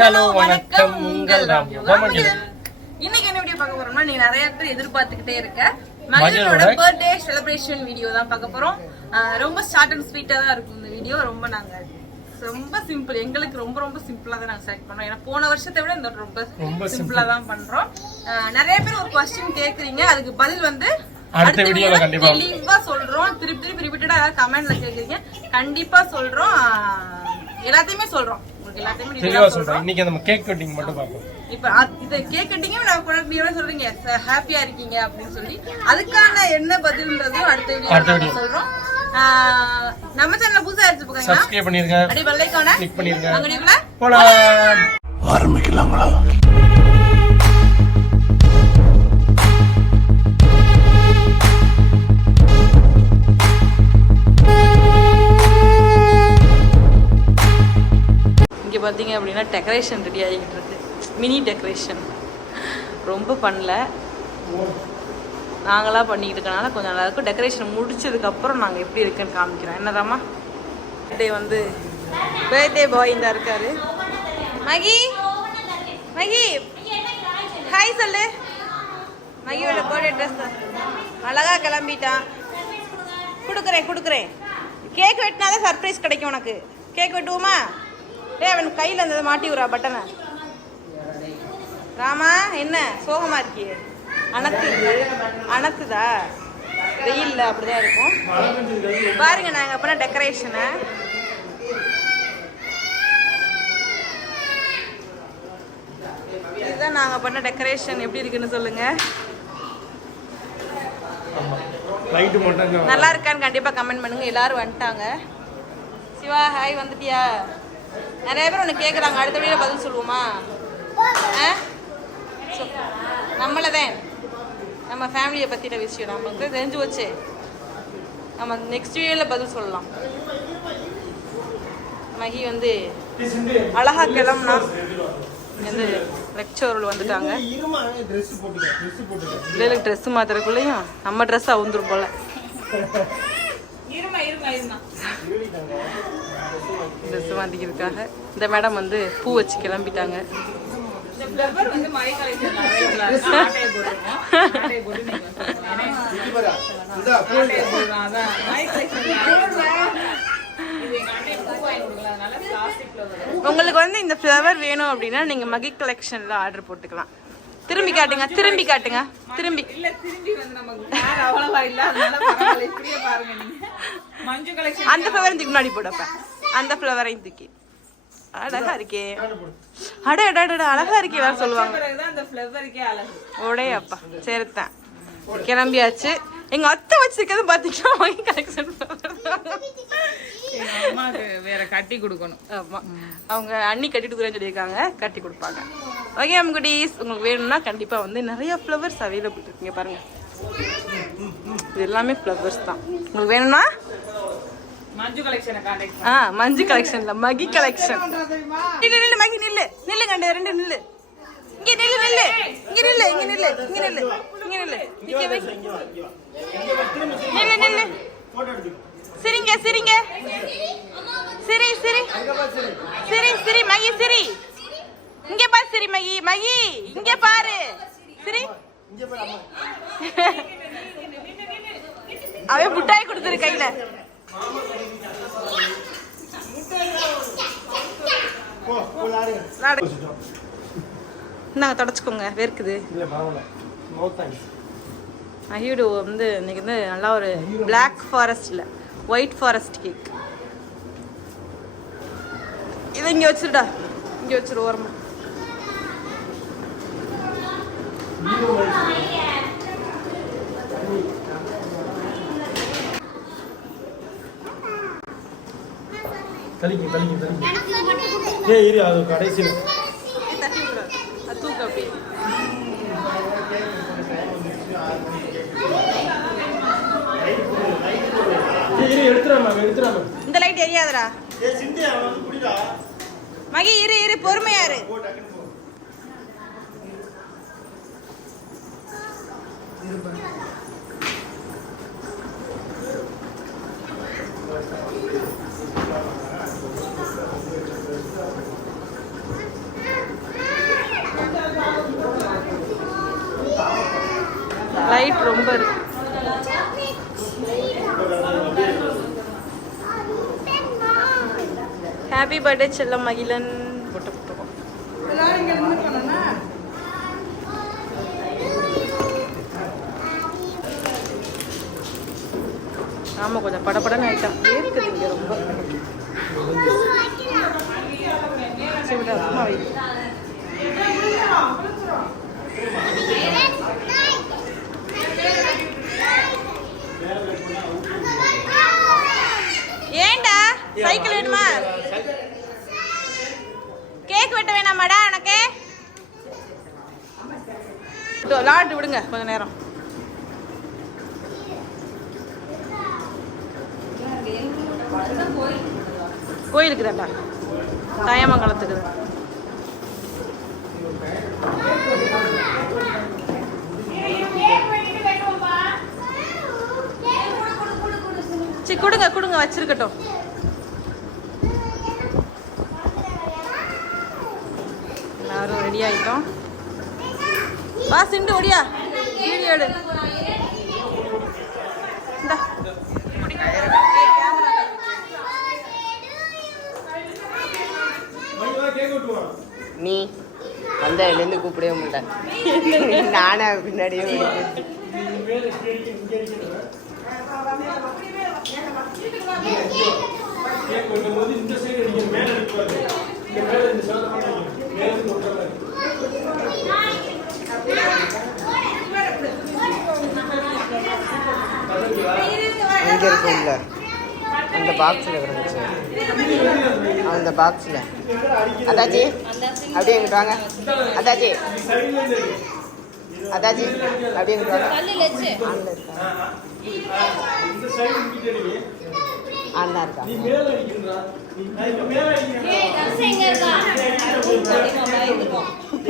Hello வணக்கம் உங்கள் இன்னைக்கு என்ன வீடியோ பார்க்க போறோம்னா நீங்க நிறைய பேர் எதிர்பார்த்துக்கிட்டே இருக்க மகளோட பர்த்டே செலிப்ரேஷன் வீடியோ தான் பார்க்க போறோம். ரொம்ப ஷார்ட் அண்ட் ஸ்வீட்டா தான் இருக்கும் இந்த வீடியோ. ரொம்ப சிம்பிள், எங்களுக்கு ரொம்ப சிம்பிளா தான் நாங்க செலக்ட் பண்றோம். ஏன்னா போன வருஷத்தை விட இந்த ரொம்ப சிம்பிளா தான் பண்றோம். நிறைய பேர் ஒரு क्वेश्चन கேக்குறீங்க, அதுக்கு பதில் வந்து அடுத்த வீடியோல கண்டிப்பா தெளிவா சொல்றோம். திருப்பி ரிப்பீட்டடா கமெண்ட்ல கேக்குறீங்க, கண்டிப்பா சொல்றோம். எல்லாத்தையுமே சொல்றோம், உங்களுக்கு எல்லாத்தையுமே தெளிவா சொல்றோம். இன்னைக்கு நம்ம கேக் கட்டிங் மட்டும் பாப்போம். இப்ப இது கேக் கட்டிங் நீங்க சொல்றீங்க ஹாப்பியா இருக்கீங்க அப்படின்னு சொல்லி, அதுக்கான என்ன பதில்ன்றதையும் அடுத்த வீடியோல சொல்றோம். நம்ம சேனல்ல புதுசா எடுத்து போங்க, சப்ஸ்கிரைப் பண்ணிருங்க, அப்படியே பெல் ஐகானை கிளிக் பண்ணிருங்க. அங்கடிக்குள்ள போலாம், ஆரம்பிக்கலாங்களா? பார்த்தீங்க அப்படின்னா டெக்கரேஷன் ரெடி ஆகிட்டு இருக்கு. மினி டெக்கரேஷன் ரொம்ப பண்ணல, நாங்களாக பண்ணிக்கிட்டு இருக்கனால கொஞ்சம் நல்லா இருக்கும். டெக்கரேஷன் முடிச்சதுக்கப்புறம் நாங்கள் எப்படி இருக்குன்னு காமிக்கிறோம். என்னதாம்மா பர்த்டே வந்து பர்த்டே பாய் இந்த இருக்காரு. மகி மகி ஹாய் சொல்லு. மகியோட பர்த்டே ட்ரெஸ் தான் அழகாக கிளம்பிட்டான். கொடுக்குறேன். கேக் வெட்டினாதான் சர்ப்ரைஸ் கிடைக்கும் உனக்கு. கேக் வெட்டுவோமா? அவன் கையில் இருந்ததை மாட்டி விடுறா பட்டனை. ராமா என்ன சோகமா இருக்கியே? அனத்துதா? வெயில்ல அப்படிதான் இருக்கும். பாருங்க நாங்க பண்ண டெக்கரேஷனை. இதுதான் நாங்க பண்ண டெக்கரேஷன். எப்படி இருக்குன்னு சொல்லுங்க. நல்லா இருக்கான்னு கண்டிப்பா கமெண்ட் பண்ணுங்க. எல்லாரும் வந்துட்டாங்க. சிவா ஹாய், வந்துட்டியா? நிறைய பேர் ஒன்று கேட்குறாங்க, அடுத்த வீடியோ பதில் சொல்லுவோமா? நம்மளதான் நம்ம ஃபேமிலியை பற்றின விஷயம் நமக்கு தெரிஞ்சு வச்சு நம்ம நெக்ஸ்ட் வீடியோவில் பதில் சொல்லலாம். மகி வந்து அழகா கிளம்புனா வந்து லெக்சரர் வந்துட்டாங்க. பிள்ளைகளுக்கு ட்ரெஸ் மாத்துறதுக்குள்ளேயும் நம்ம ட்ரெஸ் அவுந்துரும் போல. ட்ரெஸ் மாத்திக்கிறதுக்காக இந்த மேடம் வந்து பூ வச்சு கிளம்பிட்டாங்க. உங்களுக்கு வந்து இந்த ஃப்ளவர் வேணும் அப்படின்னா நீங்க மகி கலெக்ஷன்ல ஆர்டர் போட்டுக்கலாம். திரும்பி காட்டுங்க. திரும்பி அந்த ஃப்ளவரையும் தூக்கி முன்னாடி போடப்ப, அந்த ஃப்ளவரையும் தூக்கி. அழகா இருக்கே, அழகா இருக்கே வேற சொல்லுவாங்க. ஒடே அப்பா சரித்தான். கிளம்பியாச்சு. எங்க அத்தை வச்சிருக்கிறது பாத்தீங்கன்னா கலெக்ஷன் வேற கட்டி கொடுக்கணும். ஆமா, அவங்க அண்ணி கட்டி கொடுக்குறேன்னு சொல்லியிருக்காங்க, கட்டி கொடுப்பாங்க. ஓகே குடீஸ், உங்களுக்கு வேணும்னா கண்டிப்பா வந்து நிறைய ஃப்ளவர்ஸ் அவைலபிள் இருக்குங்க. பாருங்க, இது எல்லாமே ஃப்ளவர்ஸ் தான். உங்களுக்கு வேணும்னா மஞ்சு கலெக்ஷன்ல மகி கலெக்ஷன். நில்லு மகி, நில்லு கண்டு ரெண்டு நில்லு. இங்க நில்லு. சிரிங்க சிரி மகி சிரி. இங்க பாரு சிரி மகி இங்க பாரு சிரி. அவன் முட்டாய் கொடுத்துரு கையில. நாங்க தொடச்சுக்கோங்க, வேர்க்குது. மகியோட வந்து இன்னைக்கு வந்து நல்லா ஒரு பிளாக் ஃபாரஸ்ட்ல ஒயிட் ஃபாரஸ்ட் கேக். இதை இங்க வச்சிருடா, இங்க வச்சிரு ஓரமா. அது கடைசியில் தூக்கு அப்படியே. இந்த லைட் எரியாதடா மகி. இரு பொறுமையா இரு. ரொம்ப இருக்கு. ஹாப்பி பர்த்டே செல்லம் மகிழன் போட்டு போட்டுருக்கோம். ஆமாம், கொஞ்சம் படப்படன்னு ஐட்டம் இருக்குது இங்கே ரொம்ப. ஏண்டா சைக்கிள் வேணுமா? கேக் வெட்ட வேணாமாடா உனக்கு? விளாட்டு விடுங்க கொஞ்ச நேரம். கோயிலுக்கு தான்டா, தாயமங்கலத்துக்கு தான். சரி கொடுங்க கொடுங்க, வச்சிருக்கட்டும். எல்லாரும் ரெடி ஆயிட்டோம். வா சிண்டு ஒடியா, வீடியோ எடு. நீ வந்த இருந்து கூப்பிடவே முடியல. நானே பின்னாடியே இங்க இருக்கும்ல அந்த பாக்ஸ்ல கிடந்துச்சு, அந்த பாக்ஸ்ல. அதாச்சி அப்படியே எங்கிட்டு வாங்க. அதாச்சி அதாச்சி அப்படியே எங்கிட்டு வாங்க. அண்ணா இருக்கா?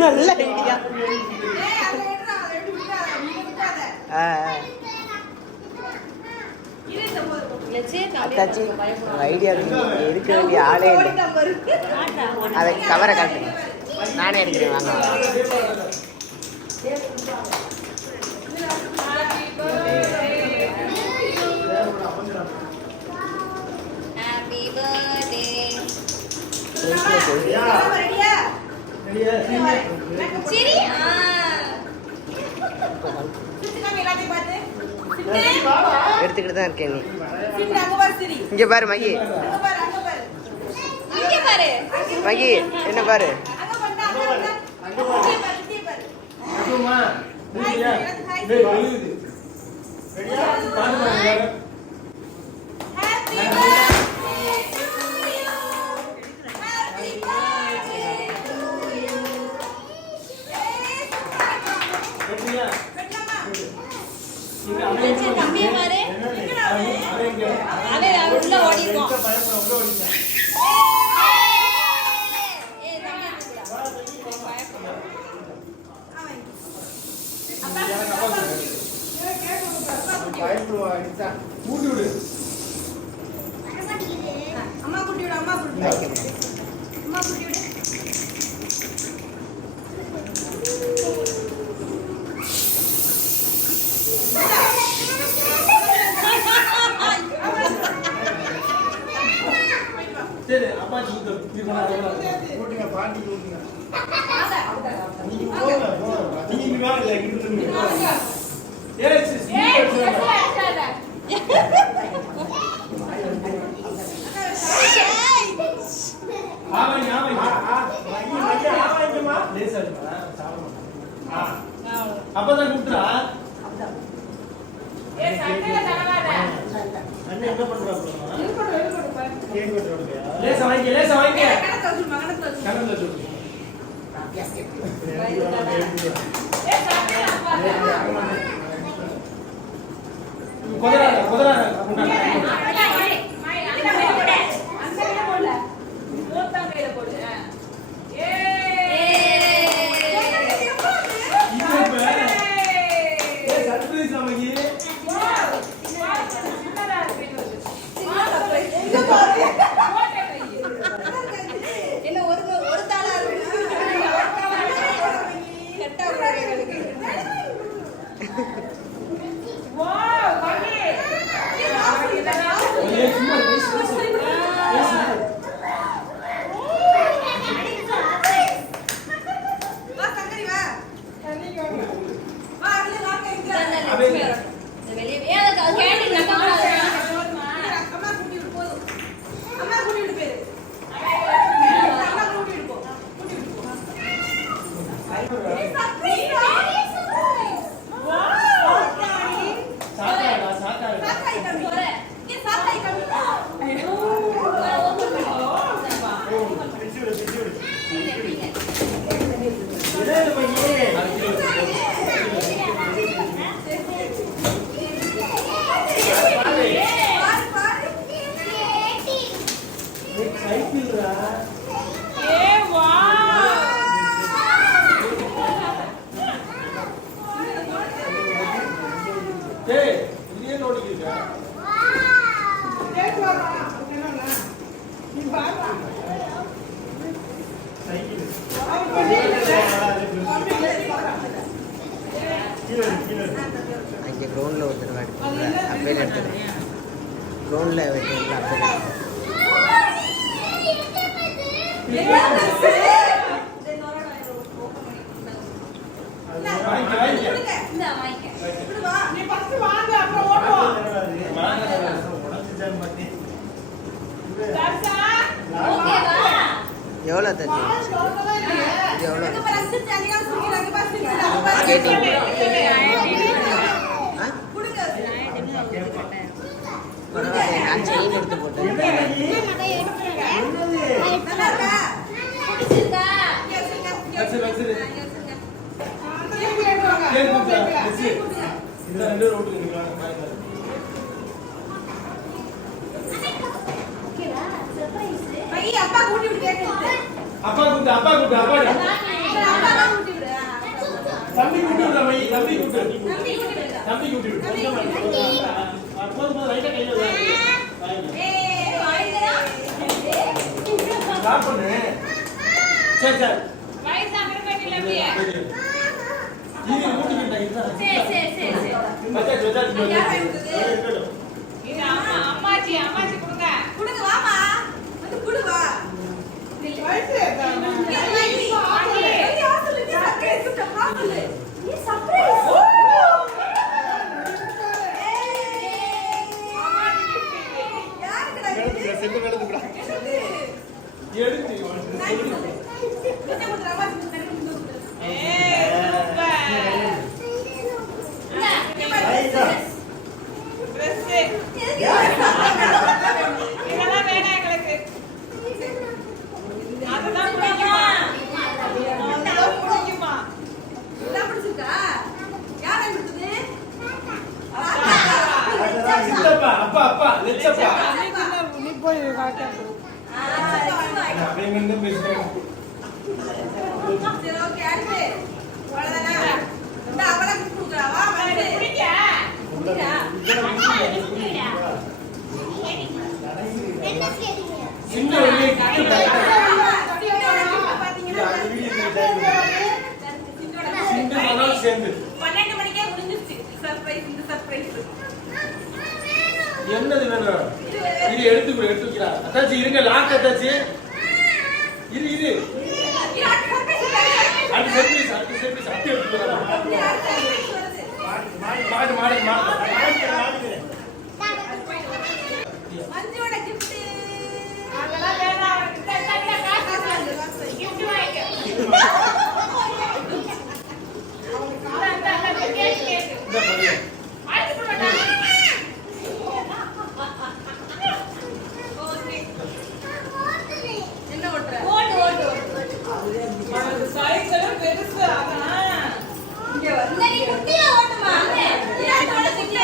நல்ல ஐடியா. அத்தாச்சி ஐடியா இருக்க வேண்டிய ஆளே இல்லை. அதை கவரை காட்டுங்க, நானே எடுக்கிறேன். வாங்க எடுத்துக்கிட்டு தான் இருக்கேன். நீ இங்க பாரு மகி, மகி என்ன பாரு. அம்மா குட்டி விடு, அம்மா குட்டி விடு, அம்மா குட்டி விடு. சரி அப்பா ஊட்டுங்க, பாண்டி ஊட்டுங்க. நீங்க போங்க, நீங்க வேலை இருக்கு. அப்பதான் கூப்பிட்டா அண்ணன் என்ன பண்றா? லேசா வாங்கி, லேசா வாங்கி. கணத்துல சொல்லு. குதிரை குதிரை அங்கே க்ரௌண்டில் ஒருத்தர் எடுத்துக்கல அப்படியே எடுத்துக்கலாம் க்ரௌண்டில் வெட்டுங்களா எவ்வளோ தச்சு இது எவ்வளோ நான் செயின் எடுத்து போட்டேன் அப்பா கூட்டு தம்பி கூட்டு ரைட்டா கையில ஸ்டாப் பண்ணு சரி சரி வயசு அங்க போயிட்டீங்க அப்படியே இது மூட்டிக்கிட்டா சரி இது அம்மாச்சி கொடுங்க வாமா வந்து குடு வா வயசு அப்பா லெச்சப்பா நீ போய் காட்ட அப்படியே வந்து பேசுறேன் சரி ஓகே அடுத்து அவ்வளவுதானா இந்த அவளை குடுக்குறாவா வந்து குடிக்க குடிடா சின்ன வெளியே பாத்தீங்கன்னா சின்ன சேர்ந்து 12 மணிக்கே முடிஞ்சிருச்சு சர்ப்ரைஸ் இந்த சர்ப்ரைஸ் என்னது வேணும் இது எடுத்துக்கிறா அத்தாச்சி இருங்க லாக் அத்தாச்சி இரு அடுத்து சர்ப்ரைஸ் அப்படி எடுத்துக்கிறா மாடு மஞ்சுவோட gift அதெல்லாம் வேணாம் இந்த காசு gift வாங்க அந்த கேக் இந்த பாரு அடுத்து போடா என்ன ஓட்ற ஓடு அது சைக்கிள் பெருசு அதான் இங்க வந்து நீ குட்டில ஓட்டுமா ஏன் ஓட குட்டில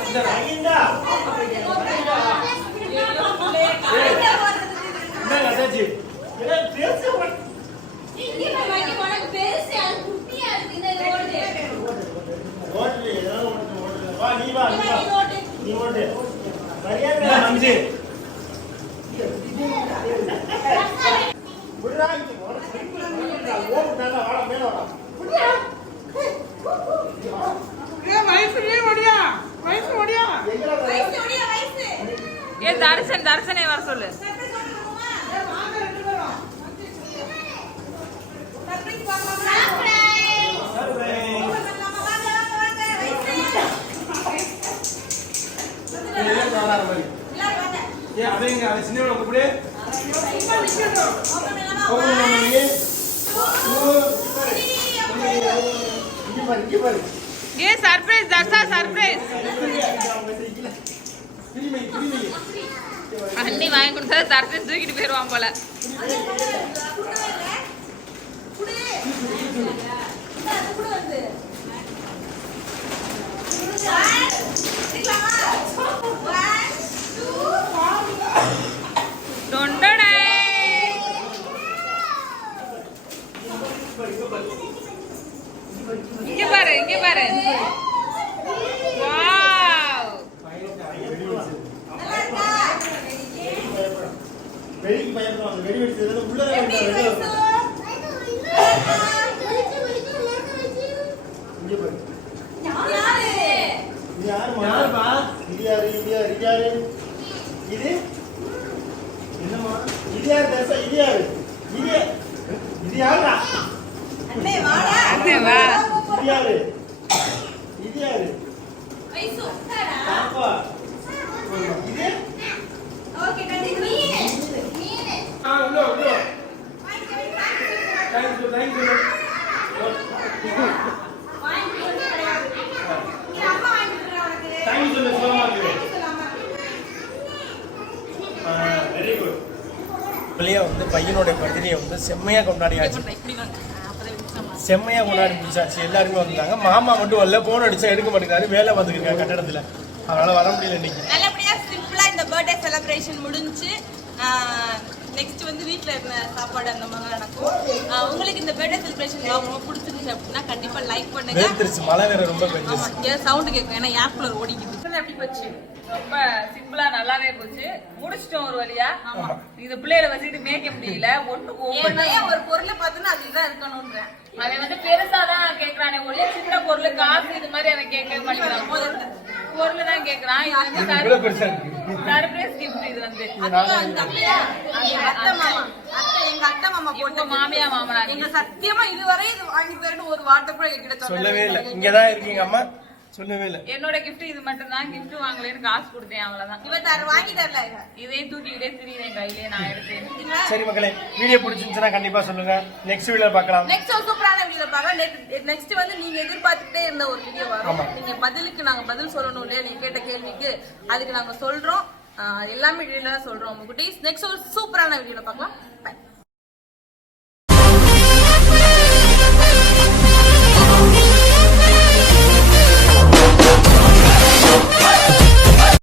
இந்த வாங்கிண்டா என்ன அதாச்சி என்ன பெருசு இங்க வாங்கி உனக்கு பெருசு அது குட்டியா இருக்கு இந்த ஓடு ஏதோ ஓடு வா நீ ஓடு சரியா மஞ்சி புடிராங்கி ஓட ஓடு நல்லா வாட மேல வாடா புடியா வயசு ஓடியா ஏ தர்சனே வர சொல்லு ये सरप्राइज दर्शा सरप्राइज அண்ணி வாங்கி கொடுத்தா சர்ப்ரைஸ் தூக்கிட்டு போயிருவான் போல. இங்க பாரு, இங்க பாரு. வாவ், வெடிக்கு பயப்படுவாங்க. வெடி வெடிச்சதுல உள்ளத இங்க பாரு. இது யாருமா? இது யாரு? இது என்னம்மா? இது யாரு தசா? இது யாரு? இது யாருடா? அண்ணே வாடா. அண்ணே வா. இது யாரு? ஐசு அடா. பாப்பா. இது? ஓகே டாடி நீ. உள்ள. Thank you. Very good. வந்து பையனோட பர்த்டே வந்து செம்மையா கொண்டாடியாச்சு. செம்மையா கொண்டாடி முடிச்சாச்சு. எல்லாருமே வந்தாங்க. மாமா மட்டும் வரல. போன் அடிச்சா எடுக்க மாட்டேங்கிறாரு. வேலை வந்துருக்காங்க கட்டடத்துல. அதனால வர முடியல இன்னைக்கு. நல்லபடியா சிம்பிளா இந்த பர்த்டே செலிப்ரேஷன் முடிஞ்சு நெக்ஸ்ட் வந்து வீட்ல இருந்த சாப்பாடு அந்த மாதிரி நடக்கும். உங்களுக்கு இந்த பர்த்டே செலிப்ரேஷன் ரொம்ப பிடிச்சிருந்துச்சு அப்படின்னா கண்டிப்பா லைக் பண்ணுங்க. வேர்த்துருச்சு, மழை வேற ரொம்ப பெஞ்சிருச்சு. ஆமா, சவுண்ட் கேட்கும். ஏன்னா ஏர் கூலர் ஓடிக்குது. எப்படி போச்சு? ரொம்ப சிம்பிளா நல்லாவே போச்சு. முடிச்சிட்டோம் ஒரு வழியா. ஆமா, இந்த பிள்ளைகளை வச்சுட்டு மேய்க்க முடியல. ஒரு பொருளை பார்த்தோன்னா அதுதான் இருக்கணும்ன்றேன். அவன் வந்து பெருசாதான் கேக்குறானே ஒரே சின்ன பொருள் காசு இது மாதிரி அவன் கேட்க மாட்டேங்கிறான். பொருள் தான் கேக்குறான். இது வந்து சர்ப்ரைஸ் கிஃப்ட். இது வந்து எங்க அத்தை மாமா போட்ட மாமியா மாமனா. எங்க சத்தியமா இதுவரை இது வாங்கி தரணும் ஒரு வார்த்தை கூட என்கிட்ட சொல்லவே இல்லை. இங்கதான் இருக்கீங்க அம்மா, சொல்லவே இல்லை. என்னோட கிஃப்ட் இது மட்டும் தான். கிஃப்ட் வாங்கலன்னு காசு கொடுத்தேன், அவ்வளவுதான். இவ வாங்கி தரல. இதே தூக்கிட்டே திரியுறேன் கையிலே நான் எடுத்தேன். சரி மக்களே, வீடியோ பிடிச்சிருந்துச்சுன்னா கண்டிப்பா சொல்லுங்க. நெக்ஸ்ட் வீடியோ பார்க்கலாம். நெக்ஸ்ட் ஒரு சூப்பரான வீடியோ பார்க்கலாம். நெக்ஸ்ட் வந்து நீங்க எதிர்பார்த்துட்டே இருந்த ஒரு வீடியோ வரும். நீங்க பதிலுக்கு நாங்க பதில் சொல்லணும் இல்லையா? நீங்க கேட்ட கேள்விக்கு அதுக்கு நாங்க சொல்றோம். எல்லாமே வீடியோல சொல்றோம். உங்க குட்டீஸ் நெக்ஸ்ட் ஒரு சூப்பரான வீடியோல பார்க்கலாம். பை.